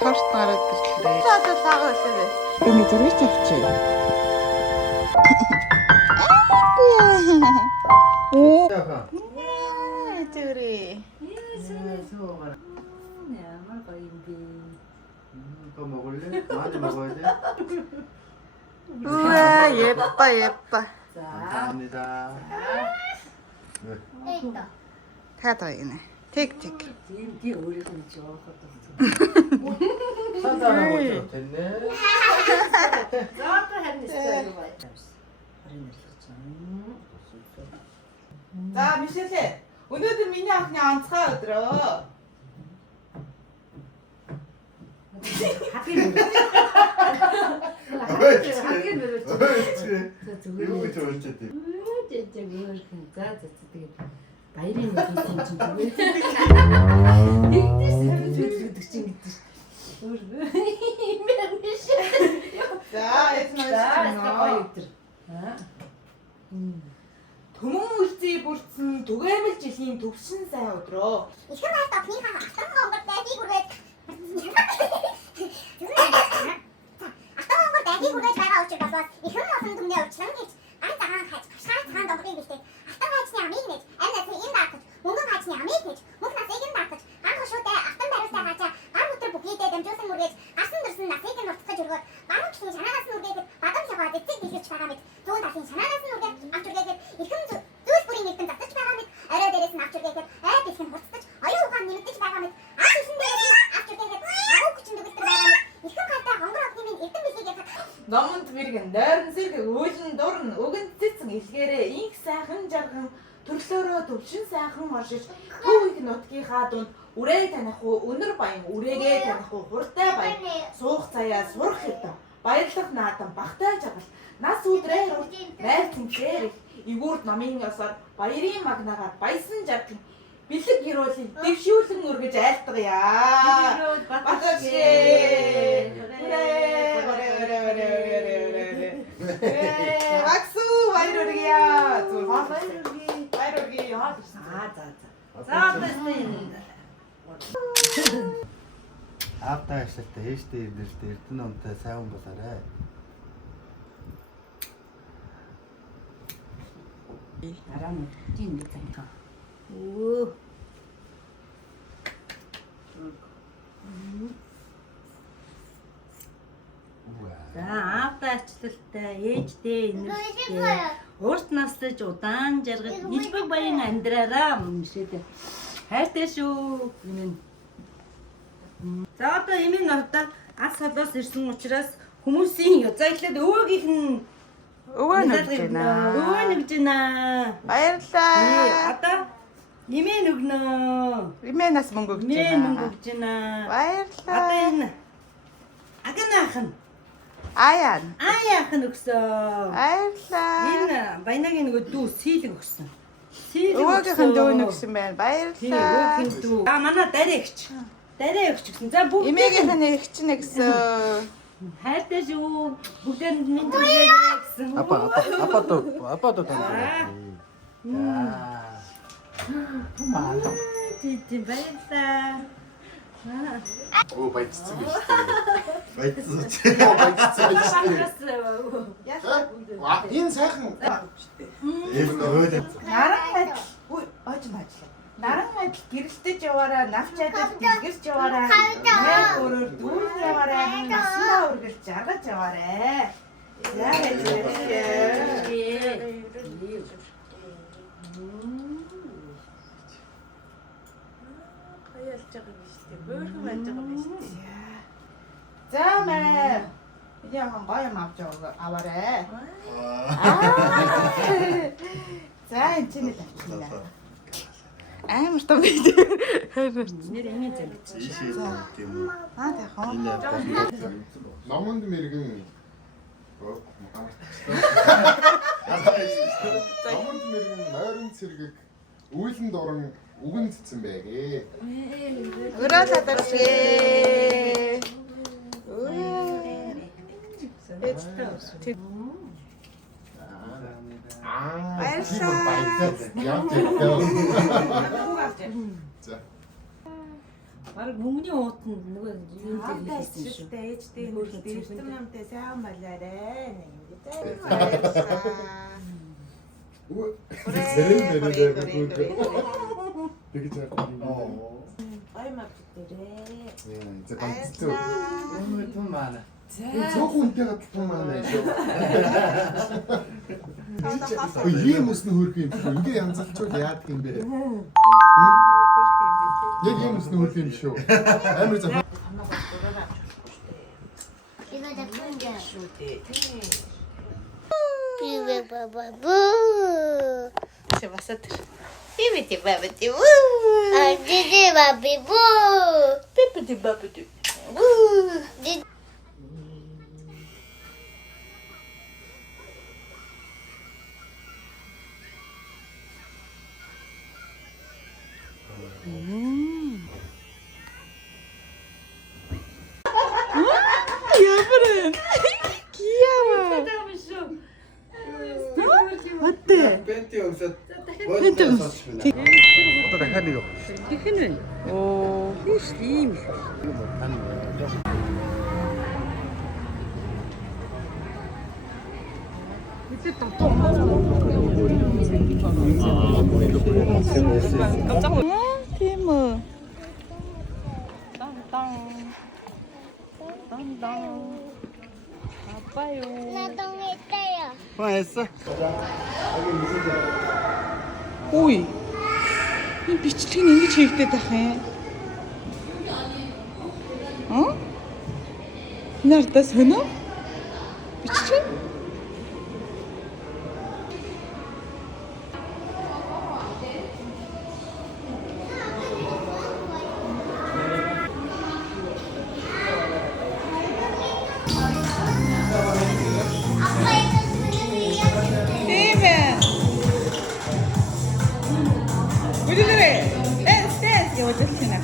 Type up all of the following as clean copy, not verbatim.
Торт гараад ирлээ. Цаатаа өсөө. Эний зургийг авчи. Оо. Эцэрээ. 더 먹을래? 많이 먹어야 돼? 우와 예뻐. 감사합니다. 다 더이네. 틱. 뒤에 오래 걸리죠. 사자라고 해도 됐네. 자 미셸 오늘도 미니 그냥 안 차 들어. 이거 좋았지. 자 도몽물질 бүрдсэн түгээмэл жилийн төвшин сайн өдрөө. Ich kann halt auch nie haben. Achtung, Gott, der Figuret. Achtung, Gott, der Figuret байгаа учраас бас ихэн олон дүмний өвчлөн гэж ань цагаан хайж гашаа цагаан дохрыг биштэй. Ахтан хайчны амийг нэж, ань насны энэ даатаж, мөнгө хайчны амийг нэж, мөнх насыг энэ даатаж, гар хошуутай ахтан бариустай хаачаа, гар өтөр бүхийдээ дамжуулсан мөргэж, гарсан дөрсөн насыг нь уртгаж өргөөд, гар өчлийн шанаараас нь үргээхэд бадам шаваад эцэг дэлгэж байгаа мэт. Зүүн тасын шанаараас нь үргээд авч үргээхэд ихэн зүүс бүрийн нэгтэн татаж байгаа мэт. Орой дээрээс нь авч үргээхэд бэлхэн хурцдаж, оюун ухаан нэмэгдэж байгаа мэт. Ихэн дээрээс нь авч үргээхэд агуу хүчин дөгөлдөр байгаа мэт. Ихэн хатаа хонгор огны минь эрдэм билийгээд Номонд мэргэн нойрон сэрэг үүлэн дурн өгөн цэцэн илгээрээ инх сайхан жарган төрлөөрөө төвшин сайхан оршиж төв их нутгийнхаа дунд үрээ таних уу өнөр баян үрээгээ таних уу хурдай баян суух цаяа сурах хэвдэн баярлах наадам багтай жагал нас үдрээр найр цэнцээр игүүрд номын ёсоор баярын магнагаар баясан жарган бэлэг гэрүүлэн дэвшүүлэн өргөж айлтгая. 박수 바이러리야. 바이러리. Аавтай ажиллалтаа ээжтэй ирнэлтэй Эрдэнэ онтой сайхан болоорой. 나랑 뛰는 거니까. 오. За аавтай ачлалтай ээжтэй энэртэй урт наслаж удаан жаргал илбэг баян амьдраараа мөмшөөд хайртай шүү гинэн. За одоо эмийн навда ас холоос ирсэн учраас хүмүүсийн язаглаад өвөөгийнх нь өвөө нэгж байна. өвөө нэгж байна. баярлалаа. Одоо нэмээ нөгнөө. Имэнас мөнгө өгч Нэмээ байна. мөнгө өгч байна. Одоо баярлалаа. энэ агнаах нь Аян. аяах нь өгсөн. баярлалаа. Энэ баянагийн нөгөө дүү сийлэг өгсөн. Сийлэг Өвөөгийнх нь дөө нөгсөн байна. Тийм баярлалаа. өвөөгийн дүү. Манай дараагч. Дараагч өгсөн. За бүгд Эмээгийнх нь эгч нэгсэн. хайртай шүү. Бүгдээрэнд минь түгээх гэсэн. 아빠도 던져. тийм баярлаа. 오, 맛있어. 맛있어. 와, ин сайхан. Наран адил. Ой, ож мажлаа. Наран адил гэрэлтэж яваараа, навч адил дэлгэрч яваараа, найр өөрөөр дүүрэн яваараа, наснаа үргэлж жаргаж яваарэ. Яа ялж байгаа биш үү? Бөөрхөн байж байгаа биш үү? За мэ. Яа хан гоё юм авч аваарэ. За энэ чинь л авчихна. Амар том бид. Нэр энэ зэрэг. Аа яхаа. Номонд мэрэгэн. Номонд мэрэгэн нойрон цэрэг үйлэн дуран үгэн цэцэн байгээ. Өрөө тадарчээ. тийм баярлалаа. Яа тийм. За. Бараг мөнгөний уутанд нөгөө юм дээр хийсэн шүү. Ээжтэй нөлөөтэй намтай сайхан байлаарэ. Тэгж яах Аймаг дээрээ. За ганцлаа. Өнөө тун маань. Цог үнтэй гадалтай маань шүү. Ийм өснө хөрх юм шүү. Ингээ янзалчвал яадаг юм бэ? Яг ийм өснө хөрх юм шүү. Амар зав. 이거 내 푼데. Шүтээ. 비비 바바부. Чи басаад тэр. Бибити бабити. 아디디 바비부. Бибити бабити. 디 어때? 벤티 없어. 벤티 없어. 또 дахиад нэг. Тэхэн вэ? Оо, хийш ийм. Тийм үү. 나동에 있어요. 했어? Үй. Энэ бичлэг нь ингэж хийгдээд байх юм. Нартаа сонио? Бичлэг? Тийм ээ. Үдирээ. Дэс явуулж байна.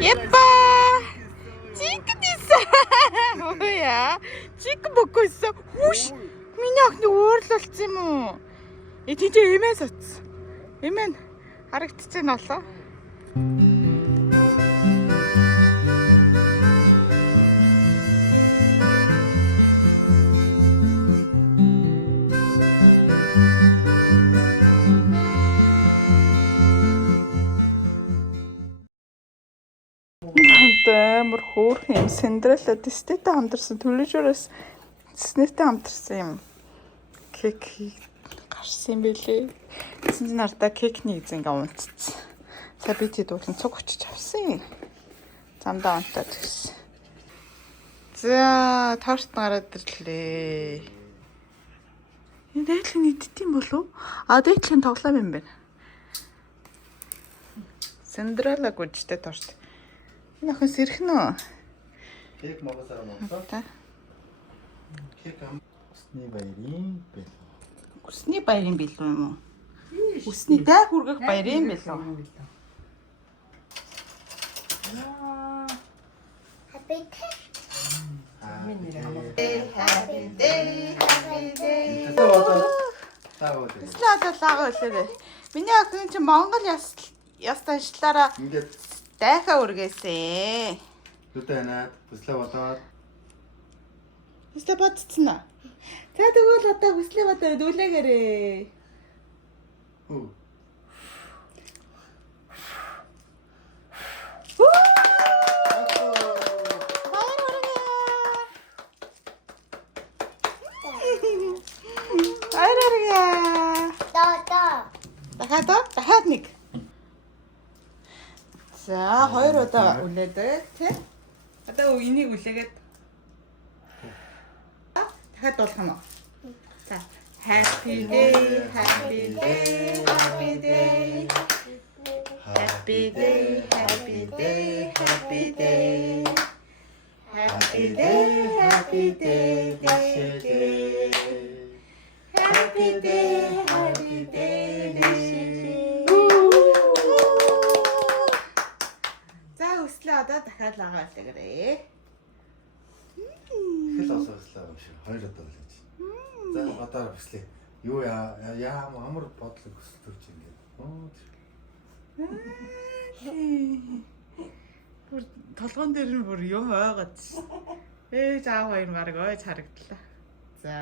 예뻐. 찌끗 있어. 뭐야? 찌끗 먹고 있어. 오씨. Миний охины уурлалц юм уу? Тийч эмээс утсан. Эмээ харагдчихэ нь болоо. Амар хөөрх юм Синдрелла Дистэйтэй хамтарсан төлөвшөрөөс Диснейтэй хамтарсан юм кек гарсан юм бэлээ. Эцэн нартаа кекний эзэн ингээ унтцсан. За би тэд уулын цуг очиж авсан. Замдаа унтаад гэсэн. За торт гараад ирлээ. Энэ дээдлэн идтiin болов? А дээдлэн тоглоом юм байна. Синдрелла гүжтэй торт. Энэ охин сэрхэн үү? Кек могосоо могосоо. Та. Кек ам усны баярын бэл. Усны баярын билүү юм уу? Усны дай хүргэх баярын билүү. Happy Happy day, happy day. Таагаад. Слаагаа үлээрээ. Миний охин чи Монгол яс таншлаараа Ингээд дайхаа үргээсэн. зүтэй ханаад туслаа болоод Хүслээ бодцсон аа. За тэгвэл одоо хүслээ бодоод үлээгээрээ. хөө. Баяр хүргээ. Баяр хүргээ. Дахиад нэг. За, хоёр удаа үлээдэг тий. Одоо энийг үлээгээд дахиад болох нь. За, happy day, happy day, happy day. Happy day, happy day, happy day. Happy day, happy day, happy day. Happy day, happy day. За өслөө одоо дахиад лагаа үлдээгээрэй. Хэл осоослоо юм шиг. Хоёр удаа үлээж. За одоо хүслээ. Юу яа амар бодлого хүсэл төрж ингээд. Бүр толгоон дээр нь бүр юм ойгоод. Аав хоёр марг ойж харагдлаа. За.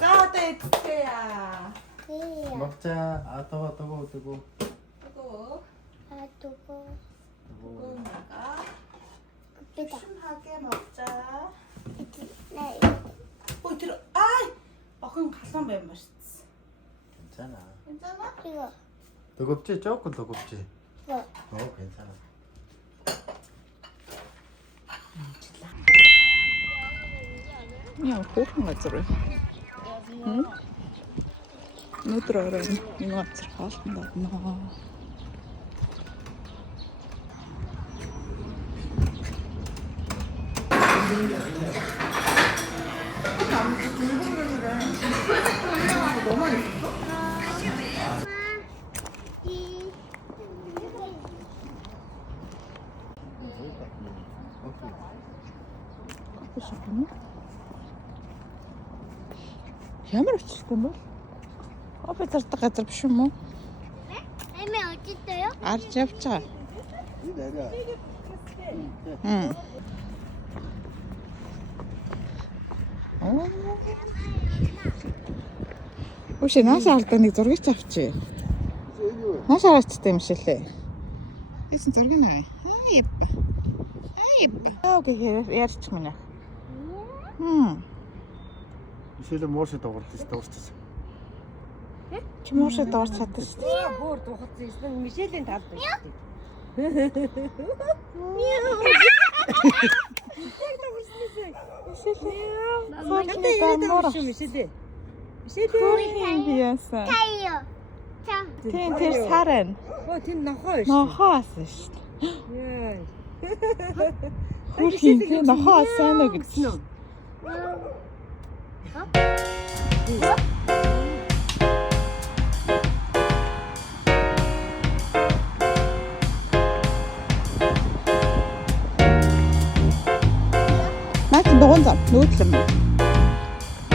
За одоо эцгээе. 먹자. 아도고. Өгөө. 두고 Өгөө нагаа. 그때다 심하게 먹자. 네 어 들어. 아이. охин галан байм башц. 괜찮아. 괜찮아? 이거 더겁지? 조금 더겁지? 이거 괜찮아. Яа хөөрхөн газар вэ? Өнөөдөр орой энэ газар хаалхан байна. Ямар өчлөхгүй юм бол? Кофе зардаг газар биш юм уу? 애매 어딨어요? Арж явж байгаа. 내려. Өөш наашаа алдаа нэг зургийг авчи. Наашаа авчтай юм шилээ. Тэсэн зургийг авъя. Япа. Япа. Окей, ярьчих минь. Мишель мууршид дуурчсан. Чи муушаа дуурч чадсан шүү дээ. Бүр дуухацсан юм. Мишелийн талд байна. Надад яагаад Мишелээ. яасан. 타이어 자 Тийм тэр саран. Оо тэр нохоо шүү. Нохоасан шүү Яа. дээ. Хөрхийн тийм нохоо сайн уу гэсэн. Наач дугуун зам нөөдлөм.